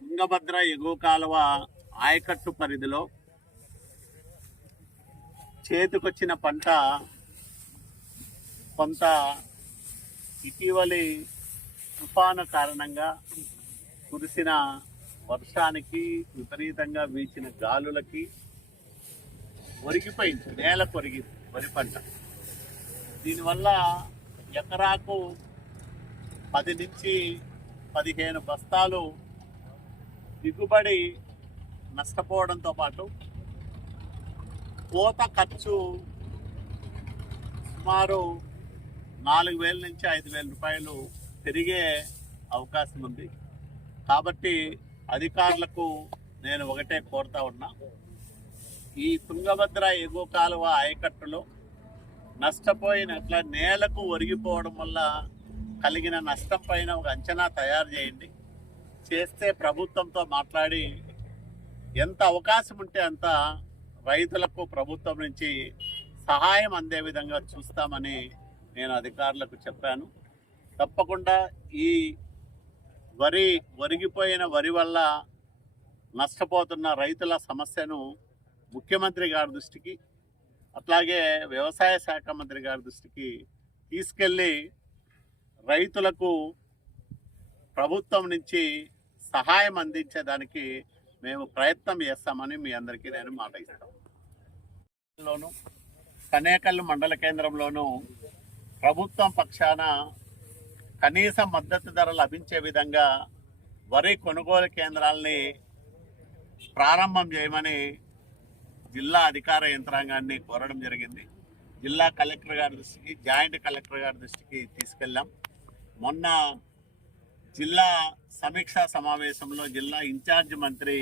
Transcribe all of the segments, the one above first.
తుంగభద్ర ఎగువ కాలువ ఆయకట్టు పరిధిలో చేతికొచ్చిన పంట కొంత ఇటీవలి తుఫాను కారణంగా కురిసిన వర్షానికి విపరీతంగా వీచిన గాలులకి ఒరిగిపోయింది, నేల కొరిగింది వరి పంట. దీనివల్ల ఎకరాకు 10 నుంచి 15 బస్తాలు దిగుబడి నష్టపోవడంతో పాటు కోత ఖర్చు సుమారు 4,000 నుంచి 5,000 రూపాయలు పెరిగే అవకాశం ఉంది. కాబట్టి అధికారులకు నేను ఒకటే కోరుతా ఉన్నా, ఈ తుంగభద్ర ఎగువ కాలువ ఆయకట్టులో నష్టపోయినట్ల నేలకు ఒరిగిపోవడం వల్ల కలిగిన నష్టం పైన ఒక అంచనా తయారు చేయండి. చేస్తే ప్రభుత్వంతో మాట్లాడి ఎంత అవకాశం ఉంటే అంత రైతులకు ప్రభుత్వం నుంచి సహాయం అందే విధంగా చూస్తామని నేను అధికారులకు చెప్పాను. తప్పకుండా ఈ ఒరిగిపోయిన వరి వల్ల నష్టపోతున్న రైతుల సమస్యను ముఖ్యమంత్రి గారి దృష్టికి, అట్లాగే వ్యవసాయ శాఖ మంత్రి గారి దృష్టికి తీసుకెళ్ళి రైతులకు ప్రభుత్వం నుంచి సహాయం అందించేదానికి మేము ప్రయత్నం చేస్తామని మీ అందరికీ నేను మాట ఇస్తాను. కనేకల్లు మండల కేంద్రంలోనూ ప్రభుత్వం పక్షాన కనీస మద్దతు ధర లభించే విధంగా వరి కొనుగోలు కేంద్రాలని ప్రారంభం చేయమని జిల్లా అధికార యంత్రాంగాన్ని కోరడం జరిగింది. జిల్లా కలెక్టర్ గారి దృష్టికి, జాయింట్ కలెక్టర్ గారి దృష్టికి తీసుకెళ్ళాం. మొన్న జిల్లా సమీక్షా సమావేశంలో జిల్లా ఇన్ఛార్జ్ మంత్రి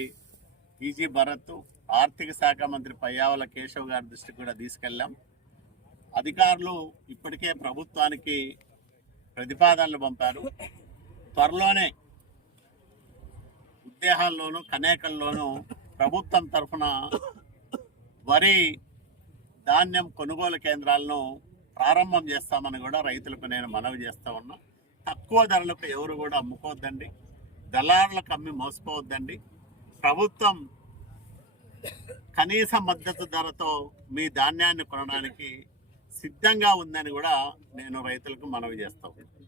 ఈజీ భరత్, ఆర్థిక శాఖ మంత్రి పయ్యావుల కేశవ్ గారి దృష్టికి కూడా తీసుకెళ్ళాం. అధికారులు ఇప్పటికే ప్రభుత్వానికి ప్రతిపాదనలు పంపారు. త్వరలోనే ఉద్దేహాల్లోనూ కనేకల్లోనూ ప్రభుత్వం తరఫున వరి ధాన్యం కొనుగోలు కేంద్రాలను ప్రారంభం చేస్తామని కూడా రైతులకు నేను మనవి చేస్తా ఉన్నా. తక్కువ ధరలకు ఎవరు కూడా అమ్ముకోవద్దండి, దళారులకు అమ్మి మోసపోవద్దండి. ప్రభుత్వం కనీస మద్దతు ధరతో మీ ధాన్యాన్ని కొనడానికి సిద్ధంగా ఉందని కూడా నేను రైతులకు మనవి చేస్తా ఉన్నాను.